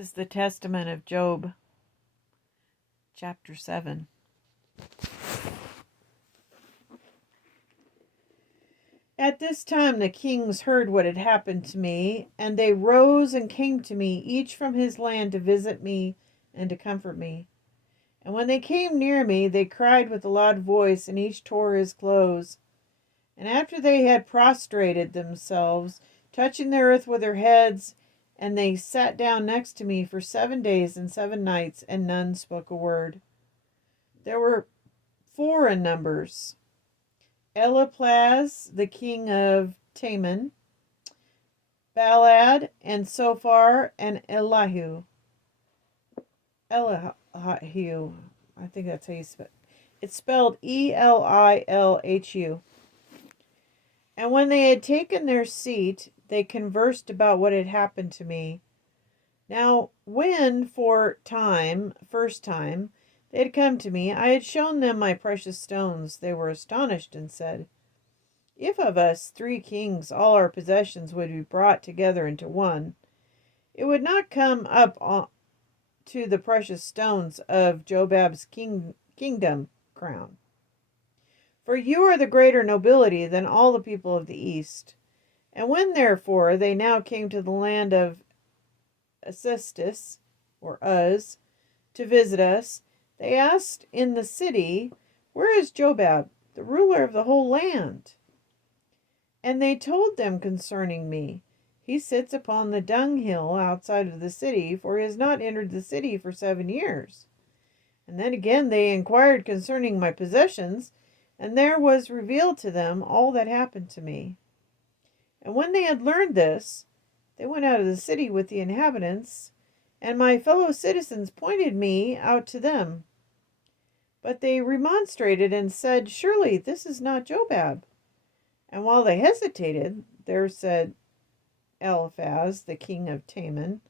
This is the Testament of Job, chapter 7. At this time the kings heard what had happened to me, and they rose and came to me, each from his land, to visit me and to comfort me. And when they came near me, they cried with a loud voice, and each tore his clothes. And after they had prostrated themselves, touching the earth with their heads, and they sat down next to me for 7 days and 7 nights, and none spoke a word. There were 4 in numbers: Eliphaz, the king of Teman, Baldad, and Sophar, and Elihu. Elihu, I think that's how you spell it. It's spelled Elilhu. And when they had taken their seat, they conversed about what had happened to me. Now, when first time, they had come to me, I had shown them my precious stones. They were astonished and said, "If of us 3 kings all our possessions would be brought together into one, it would not come up to the precious stones of Jobab's kingdom crown. For you are the greater nobility than all the people of the east." And when therefore they now came to the land of Uz, to visit us, they asked in the city, "Where is Jobab, the ruler of the whole land?" And they told them concerning me, "He sits upon the dunghill outside of the city, for he has not entered the city for 7 years. And then again they inquired concerning my possessions, and there was revealed to them all that happened to me. And when they had learned this, they went out of the city with the inhabitants, and my fellow citizens pointed me out to them. But they remonstrated and said, "Surely this is not Jobab." And while they hesitated, there said Eliphaz, the king of Teman,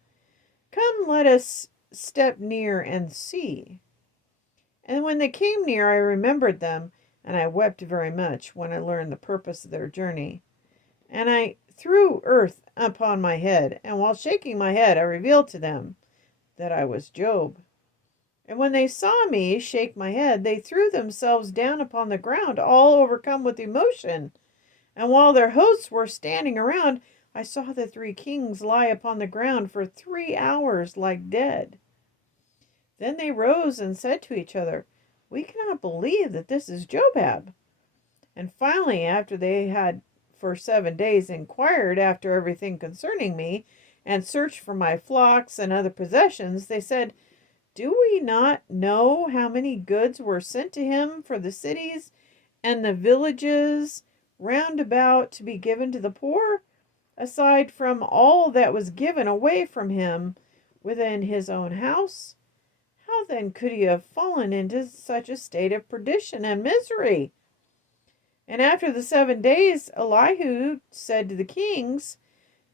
"Come, let us step near and see." And when they came near, I remembered them, and I wept very much when I learned the purpose of their journey. And I threw earth upon my head, and while shaking my head, I revealed to them that I was Job. And when they saw me shake my head, they threw themselves down upon the ground, all overcome with emotion. And while their hosts were standing around, I saw the 3 kings lie upon the ground for 3 hours like dead. Then they rose and said to each other, "We cannot believe that this is Jobab." And finally, after they had for 7 days inquired after everything concerning me, and searched for my flocks and other possessions, they said, "Do we not know how many goods were sent to him for the cities and the villages round about to be given to the poor, aside from all that was given away from him within his own house? How then could he have fallen into such a state of perdition and misery?" And after the 7 days, Elihu said to the kings,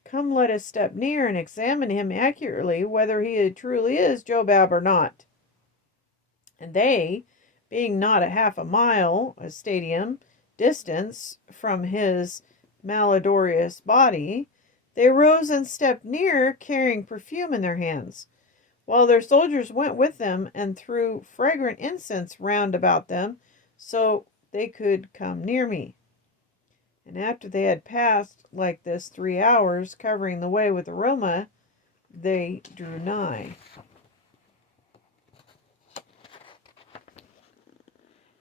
"Come, let us step near and examine him accurately, whether he truly is Jobab or not." And they, being not a half a mile, a stadium, distance from his malodorous body, they rose and stepped near, carrying perfume in their hands, while their soldiers went with them and threw fragrant incense round about them, so they could come near me. And after they had passed like this 3 hours, covering the way with aroma, they drew nigh.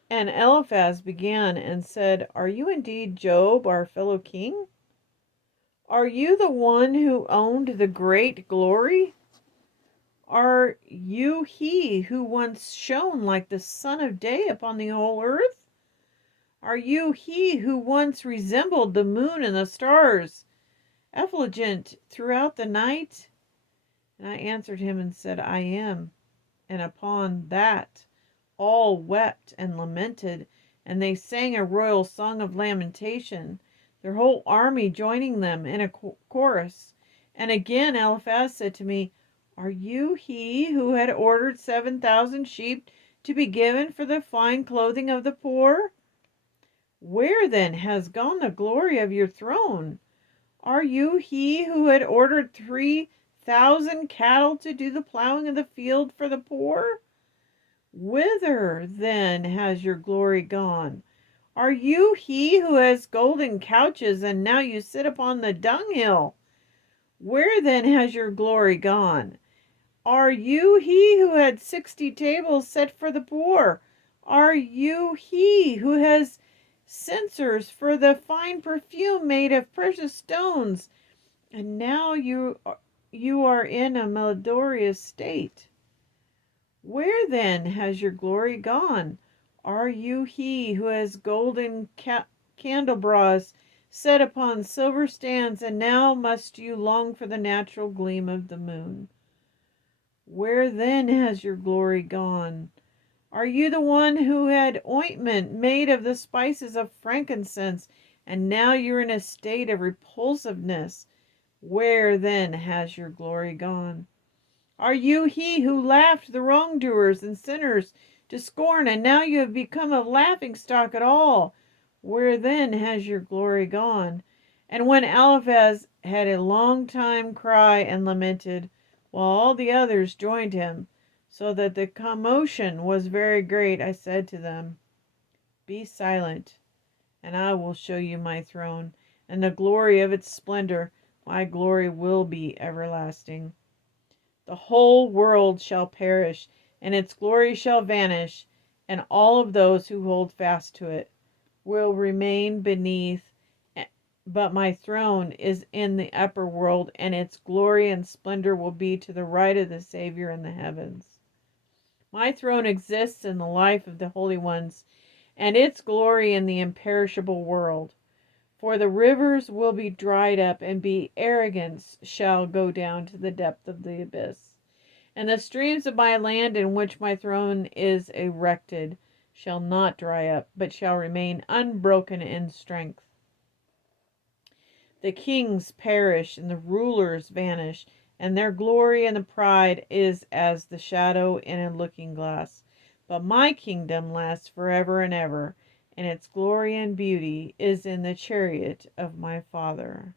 And Eliphaz began and said, "Are you indeed Job, our fellow king? Are you the one who owned the great glory? Are you he who once shone like the sun of day upon the whole earth? Are you he who once resembled the moon and the stars, effulgent throughout the night?" And I answered him and said, "I am." And upon that all wept and lamented, and they sang a royal song of lamentation, their whole army joining them in a chorus. And again Eliphaz said to me, "Are you he who had ordered 7,000 sheep to be given for the fine clothing of the poor? Where then has gone the glory of your throne? Are you he who had ordered 3 8,000 cattle to do the plowing of the field for the poor? Whither then has your glory gone? Are you he who has golden couches, and now you sit upon the dunghill? Where then has your glory gone? Are you he who had 60 tables set for the poor? Are you he who has censers for the fine perfume made of precious stones? And now you are in a malodorous state. Where then has your glory gone? Are you he who has golden candelabras set upon silver stands, and now must you long for the natural gleam of the moon? Where then has your glory gone? Are you the one who had ointment made of the spices of frankincense, and now you're in a state of repulsiveness? Where then has your glory gone? Are you he who laughed the wrongdoers and sinners to scorn, and now you have become a laughingstock at all? Where then has your glory gone? And when Eliphaz had a long time cried and lamented, while all the others joined him, so that the commotion was very great, I said to them, be silent, and I will show you my throne, and the glory of its splendor. My glory will be everlasting. The whole world shall perish, and its glory shall vanish, and all of those who hold fast to it will remain beneath. But my throne is in the upper world, and its glory and splendor will be to the right of the Savior in the heavens. My throne exists in the life of the holy ones, and its glory in the imperishable world. For the rivers will be dried up, and arrogance shall go down to the depth of the abyss. And the streams of my land in which my throne is erected shall not dry up, but shall remain unbroken in strength. The kings perish, and the rulers vanish, and their glory and the pride is as the shadow in a looking glass. But my kingdom lasts forever and ever, and its glory and beauty is in the chariot of my Father.